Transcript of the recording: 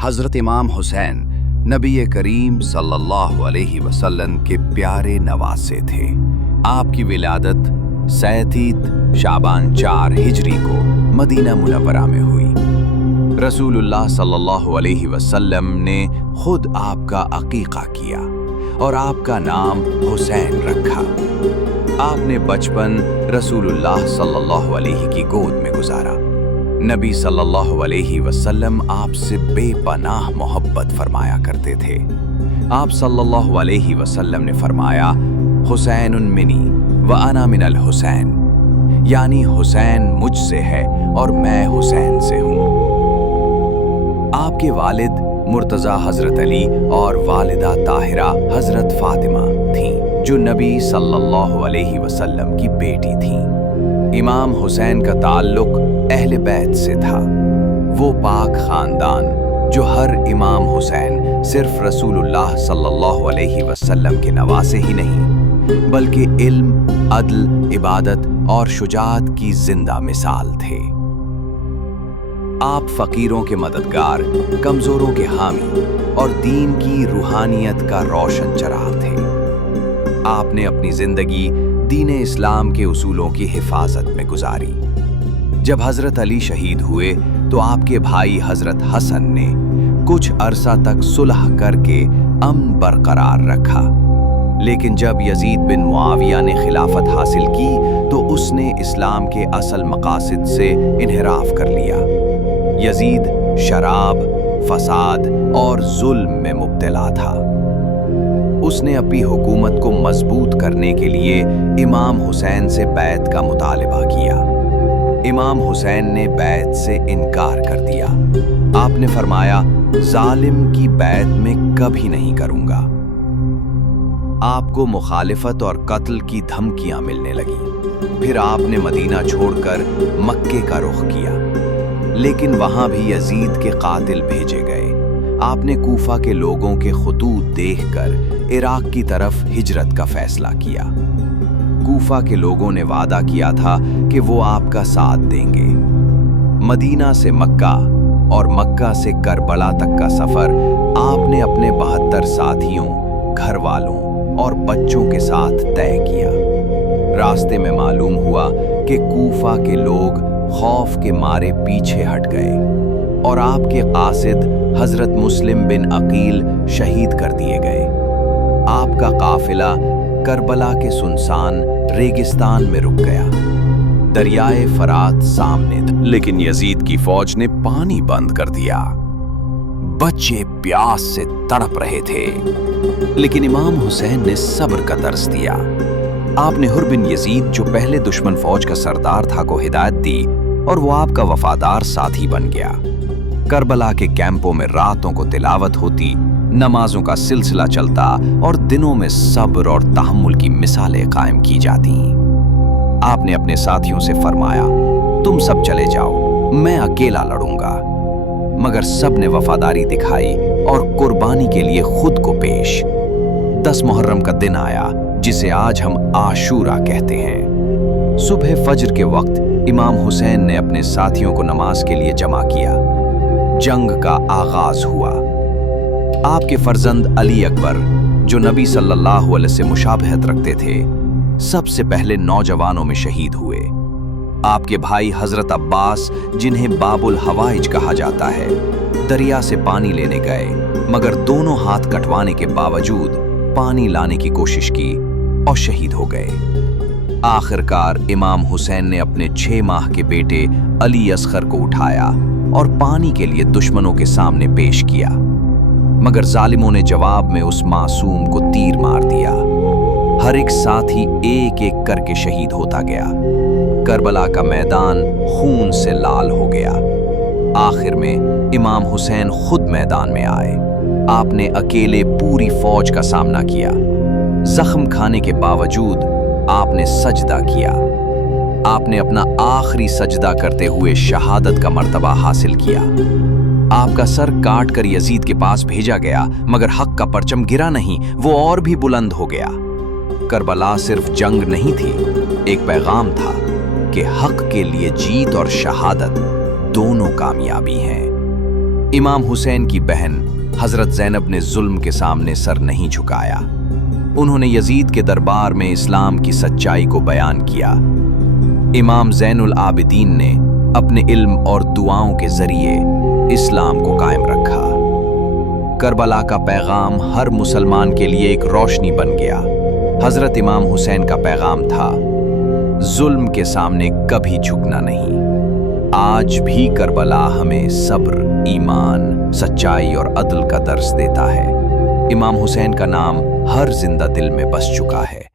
हज़रत इमाम हुसैन नबी करीम सल्लल्लाहु अलैहि वसल्लम के प्यारे नवासे थे। आपकी विलादत 37 शाबान 4 हिजरी को मदीना मुनव्वरा में हुई। रसूलुल्लाह सल्लल्लाहु अलैहि वसल्लम ने खुद आपका अकीक़ा किया और आपका नाम हुसैन रखा। आपने बचपन रसूलुल्लाह सल्लल्लाहु अलैहि की गोद में गुजारा। नबी सल्लल्लाहु अलैहि वसल्लम आपसे बेपनाह मोहब्बत फरमाया करते थे। आप सल्लल्लाहु अलैहि वसल्लम ने फरमाया, हुसैनुन मिनी व अना मिनल हुसैन, यानी हुसैन मुझसे है और मैं हुसैन से हूँ। आपके वालिद मुर्तज़ा हज़रत अली और वालिदा ताहिरा हज़रत फ़ातिमा थीं, जो नबी सल्लल्लाहु अलैहि वसल्लम की बेटी थीं। इमाम हुसैन का ताल्लुक अहले बैत से था, वो पाक ख़ानदान जो हर इमाम हुसैन सिर्फ रसूलुल्लाह सल्लल्लाहु अलैहि वसल्लम के नवासे ही नहीं, बल्कि इल्म, अदल, इबादत और शुजाअत की जिंदा मिसाल थे। आप फ़कीरों के मददगार, कमज़ोरों के हामी और दीन की रूहानियत का रोशन चराग थे। आपने अपनी ज़िंदगी दीन इस्लाम के उसूलों की हिफाजत में गुजारी। जब हज़रत अली शहीद हुए तो आपके भाई हज़रत हसन ने कुछ अरसा तक सुलह करके अमन बरकरार रखा, लेकिन जब यजीद बिन मुआविया ने खिलाफत हासिल की तो उसने इस्लाम के असल मकासद से इन्हिराफ कर लिया। यजीद शराब, फसाद और जुल्म में मुब्तला था। उसने अपनी हुकूमत को मजबूत करने के लिए इमाम हुसैन से बैत का मुतालिबा किया। इमाम हुसैन ने बैत से इनकार कर दिया। आपने फरमाया, जालिम की बैत में कभी नहीं करूंगा। आपको मुखालिफत और कत्ल की धमकियां मिलने लगी। फिर आपने मदीना छोड़कर मक्के का रुख किया, लेकिन वहां भी यजीद के कातिल भेजे गए। आपने कूफा के लोगों के खुतूत देखकर इराक की तरफ हिजरत का फैसला किया। कूफा के लोगों ने वादा किया था कि वो आपका साथ देंगे। मदीना से मक्का और मक्का से करबला तक का सफर आपने अपने 72 साथियों, घर वालों और बच्चों के साथ तय किया। रास्ते में मालूम हुआ कि कूफा के लोग खौफ के मारे पीछे हट गए और आपके कासिद हजरत मुस्लिम बिन अकील शहीद कर दिए गए। आपका काफिला करबला के सुनसान रेगिस्तान में रुक गया। दरियाए फरात सामने था, लेकिन यजीद की फौज ने पानी बंद कर दिया। बच्चे प्यास से तड़प रहे थे, लेकिन इमाम हुसैन ने सब्र का दर्स दिया। आपने हुर बिन यजीद, जो पहले दुश्मन फौज का सरदार था, को हिदायत दी और वो आपका वफादार साथी बन गया। करबला के कैंपों में रातों को तिलावत होती, नमाजों का सिलसिला चलता और दिनों में सब्र और तहम्मुल की मिसालें कायम की जाती। आपने अपने साथियों से फरमाया, तुम सब चले जाओ, मैं अकेला लड़ूंगा। मगर सब ने वफादारी दिखाई और कुर्बानी के लिए खुद को पेश। 10 मुहर्रम का दिन आया, जिसे आज हम आशूरा कहते हैं। सुबह फज्र के वक्त इमाम हुसैन ने अपने साथियों को नमाज के लिए जमा किया। जंग का आगाज हुआ। आपके फर्जंद अली अकबर, जो नबी सल्लल्लाहु अलैहि से मुशाबहत रखते थे, सबसे पहले नौजवानों में शहीद हुए। आपके भाई हजरत अब्बास, जिन्हें बाबुल हवाइज कहा जाता है, दरिया से पानी लेने गए, मगर दोनों हाथ कटवाने के बावजूद पानी लाने की कोशिश की और शहीद हो गए। आखिरकार इमाम हुसैन ने अपने 6 माह के बेटे अली असगर को उठाया और पानी के लिए दुश्मनों के सामने पेश किया, मगर जालिमों ने जवाब में उस मासूम को तीर मार दिया। हर एक साथी एक एक करके शहीद होता गया। करबला का मैदान खून से लाल हो गया। आखिर में इमाम हुसैन खुद मैदान में आए। आपने अकेले पूरी फौज का सामना किया। जख्म खाने के बावजूद आपने सजदा किया। आपने अपना आखिरी सजदा करते हुए शहादत का मर्तबा हासिल किया। आपका सर काट कर यजीद के पास भेजा गया, मगर हक का परचम गिरा नहीं, वो और भी बुलंद हो गया। करबला सिर्फ जंग नहीं थी, एक पैगाम था कि हक के लिए जीत और शहादत दोनों कामयाबी हैं। इमाम हुसैन की बहन हजरत ज़ैनब ने जुल्म के सामने सर नहीं झुकाया। उन्होंने यजीद के दरबार में इस्लाम की सच्चाई को बयान किया। इमाम ज़ैनुल आबिदीन ने अपने इल्म और दुआओं के जरिए इस्लाम को कायम रखा। करबला का पैगाम हर मुसलमान के लिए एक रोशनी बन गया। हजरत इमाम हुसैन का पैगाम था, जुल्म के सामने कभी झुकना नहीं। आज भी करबला हमें सब्र, ईमान, सच्चाई और अदल का दर्स देता है। इमाम हुसैन का नाम हर जिंदा दिल में बस चुका है।